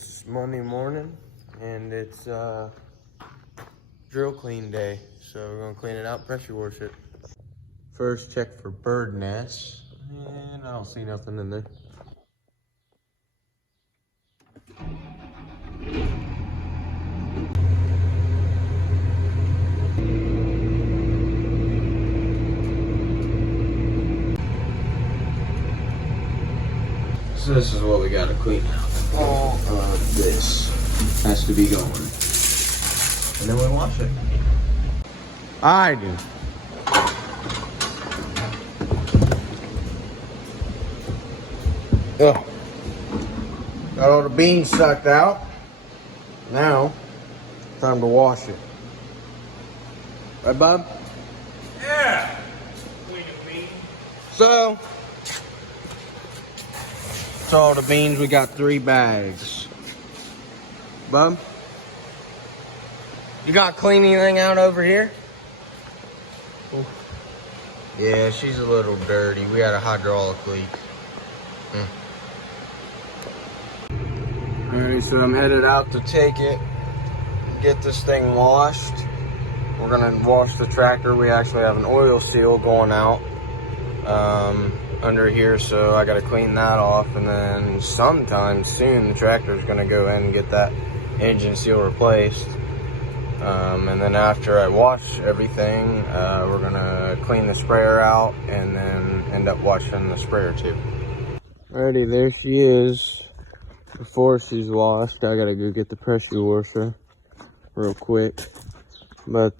It's Monday morning and it's drill clean day. So we're gonna clean it out, pressure wash it. First check for bird nests, and I don't see nothing in there. So this is what we gotta clean out. All of this has to be going. And then we wash it. I do. Ugh. Got all the beans sucked out. Now, time to wash it. Right, Bob? Yeah. Clean the beans. So, that's all the beans. We got 3 bags. Bub? You got clean anything out over here? Ooh. Yeah, she's a little dirty. We had a hydraulic leak. Alright, so I'm headed out to take it, get this thing washed. We're gonna wash the tractor. We actually have an oil seal going out under here, so I gotta clean that off, and then sometime soon the tractor's gonna go in and get that engine seal replaced. And then after I wash everything, we're gonna clean the sprayer out and then end up washing the sprayer too. Alrighty, there she is. Before she's washed, I gotta go get the pressure washer real quick. But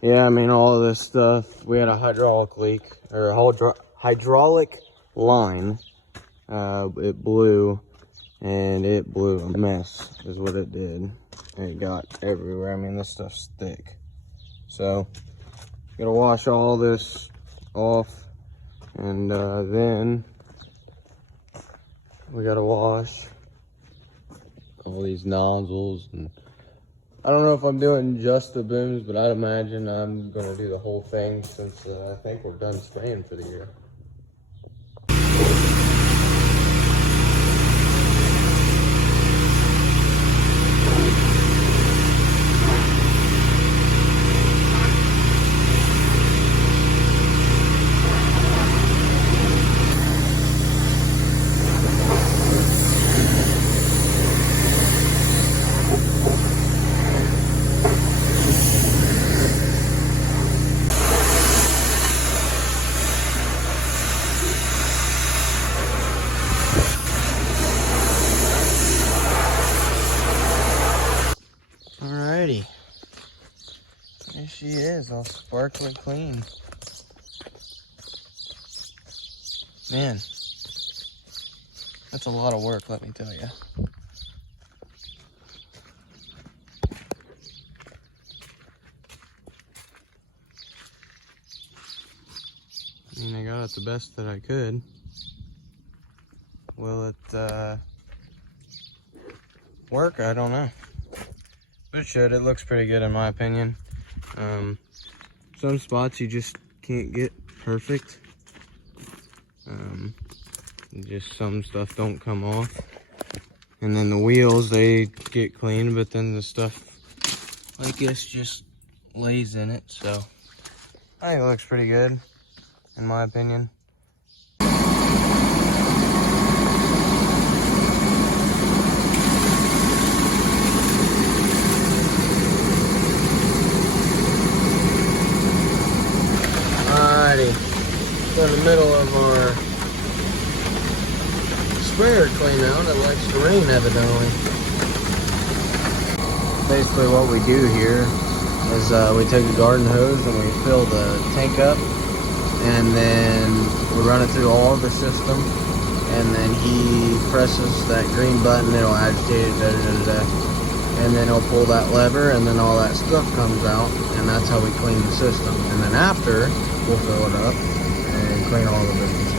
yeah, I mean, all of this stuff, we had a hydraulic leak, or a hydraulic line. It blew, and it blew a mess is what it did. It got everywhere. I mean, this stuff's thick. So, gotta wash all this off, and then we gotta wash all these nozzles. And I don't know if I'm doing just the booms, but I'd imagine I'm gonna do the whole thing since I think we're done spraying for the year. Alrighty, there she is, all sparkling clean. Man, that's a lot of work, let me tell you. I mean, I got it the best that I could. Will it work? I don't know. But it should. It looks pretty good in my opinion. Some spots you just can't get perfect. Just some stuff don't come off. And then the wheels, they get clean, but then the stuff like this just lays in it. So I think it looks pretty good in my opinion. We're in the middle of our sprayer clean out. It likes to rain evidently. Basically what we do here is we take a garden hose and we fill the tank up, and then we run it through all of the system, and then he presses that green button, it'll agitate it, and then he'll pull that lever, and then all that stuff comes out, and that's how we clean the system. And then after, we'll fill it up and clean all the booms.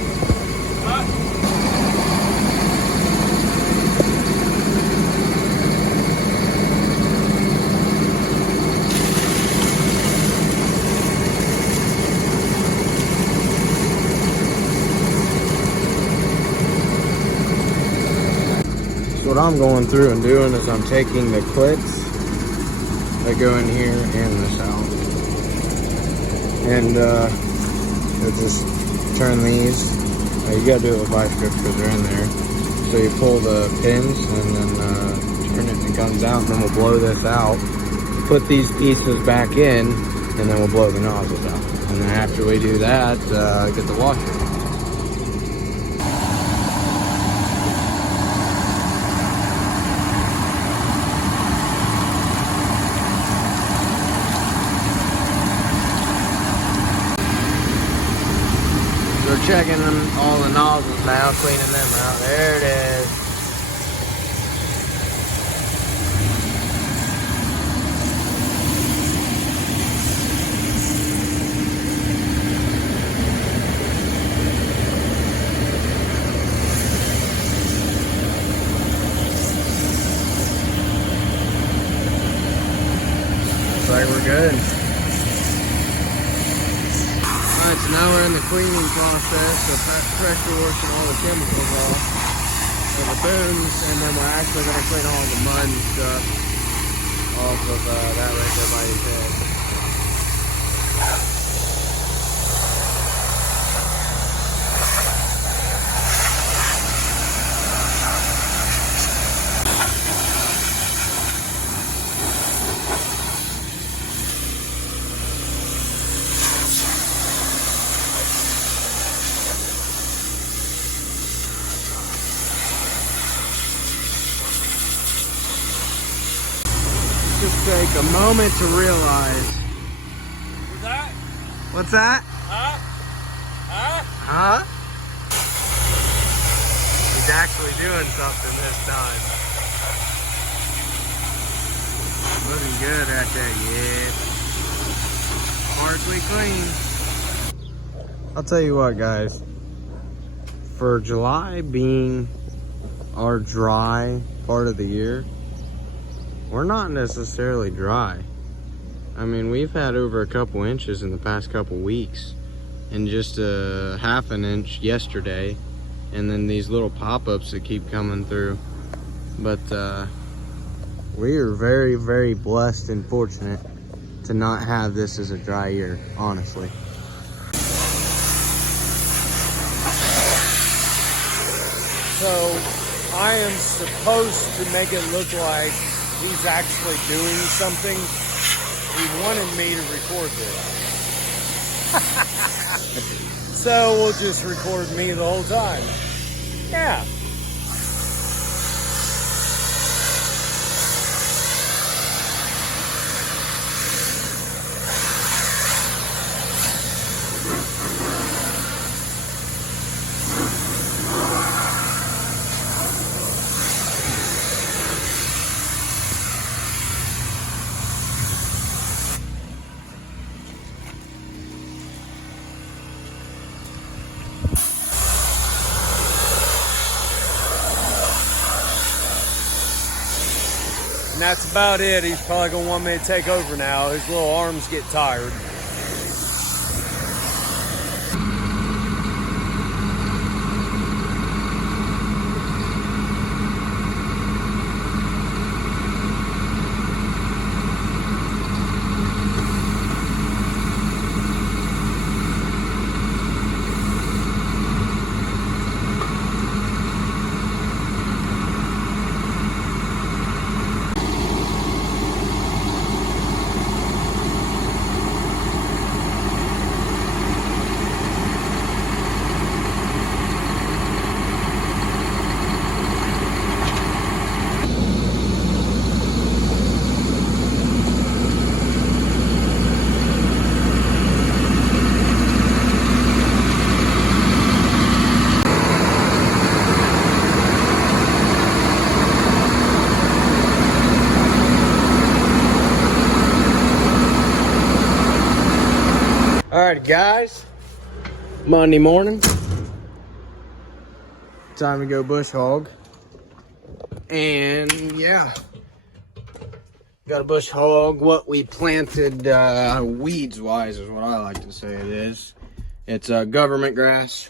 what I'm going through and doing is I'm taking the clips that go in here and this out. And you'll just turn these. You gotta do it with vice grips because they're in there. So you pull the pins and then turn it and it comes out, and then we'll blow this out. Put these pieces back in, and then we'll blow the nozzles out. And then after we do that, get the washer. We're checking all the nozzles now, cleaning them out. There it is. Looks like we're good. Alright, so now we're in the cleaning process, so pressure washing all the chemicals off of the booms, and then we're actually going to clean all the mud and stuff off of that right there by his head. Just take a moment to realize. What's that? What's that? Huh? Huh? Huh? He's actually doing something this time. Looking good right there, yeah. Partially clean. I'll tell you what, guys. For July being our dry part of the year, we're not necessarily dry. I mean, we've had over a couple inches in the past couple weeks, and just a half an inch yesterday, and then these little pop-ups that keep coming through. But we are very, very blessed and fortunate to not have this as a dry year, honestly. So, I am supposed to make it look like he's actually doing something. He wanted me to record this. So we'll just record me the whole time. Yeah. And that's about it. He's probably gonna want me to take over now. His little arms get tired. Alright guys, Monday morning, time to go bush hog. And yeah, got a bush hog. What we planted weeds wise is what I like to say it is. It's government grass,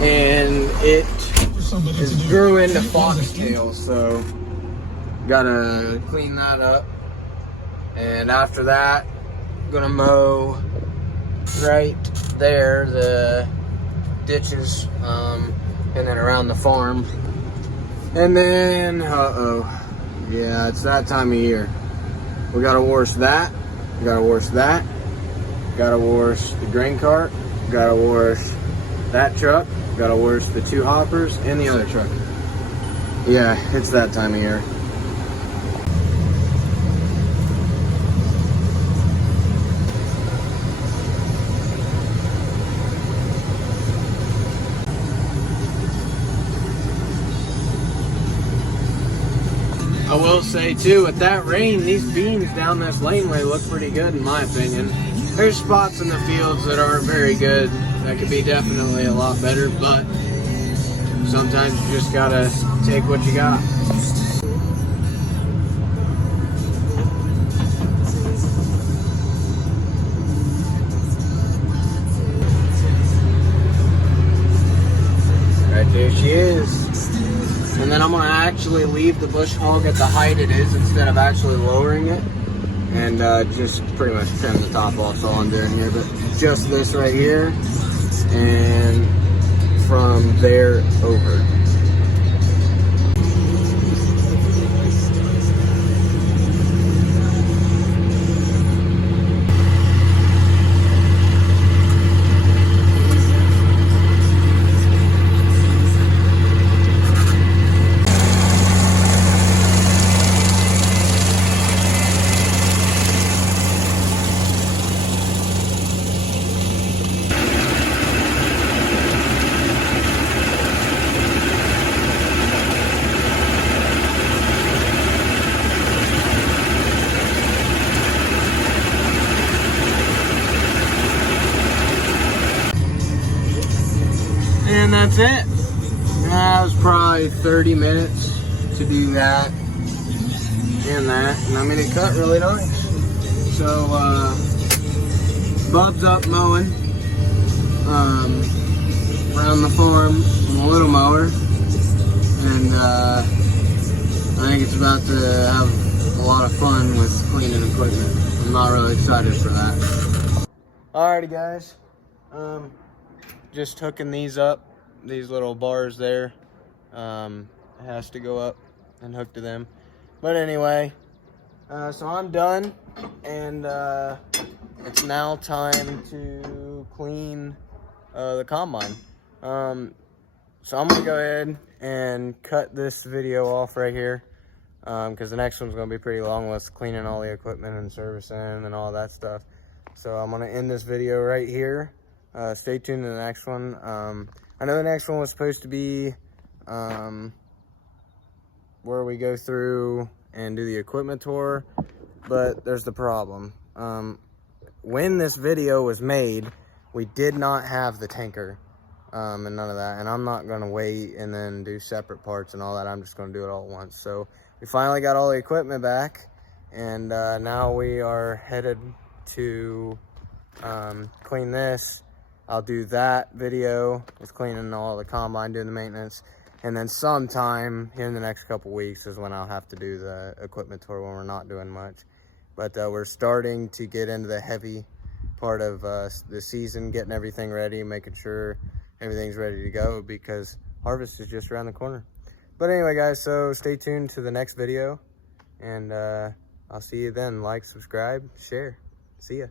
and it It grew into foxtail, so gotta clean that up. And after that, gonna mow right there, the ditches, and then around the farm. And then, yeah, it's that time of year. We gotta wash that, we gotta wash that, gotta wash the grain cart, gotta wash that truck, gotta wash the 2 hoppers and the other truck. Yeah, it's that time of year. I will say too, with that rain, these beans down this laneway look pretty good in my opinion. There's spots in the fields that aren't very good, that could be definitely a lot better, but sometimes you just gotta take what you got. Right there she is. And then I'm gonna actually leave the bush hog at the height it is instead of actually lowering it. And just pretty much trim the top off, so all I'm doing here. But just this right here, and from there over. And that's it. That was probably 30 minutes to do that and that. And I mean, it cut really nice. So, Bub's up mowing around the farm on a little mower. And I think it's about to have a lot of fun with cleaning equipment. I'm not really excited for that. Alrighty guys. Just hooking these up, these little bars there. It has to go up and hook to them. But anyway, so I'm done, and it's now time to clean the combine. So I'm gonna go ahead and cut this video off right here, because the next one's gonna be pretty long with cleaning all the equipment and servicing and all that stuff. So I'm gonna end this video right here. Stay tuned to the next one. I know the next one was supposed to be where we go through and do the equipment tour, but there's the problem. When this video was made, we did not have the tanker and none of that, and I'm not gonna wait and then do separate parts and all that. I'm just gonna do it all at once. So we finally got all the equipment back, and now we are headed to clean this. I'll do that video with cleaning all the combine, doing the maintenance, and then sometime here in the next couple weeks is when I'll have to do the equipment tour when we're not doing much. But we're starting to get into the heavy part of the season, getting everything ready, making sure everything's ready to go, because harvest is just around the corner. But anyway guys, so stay tuned to the next video, and I'll see you then. Like, subscribe, share. See ya.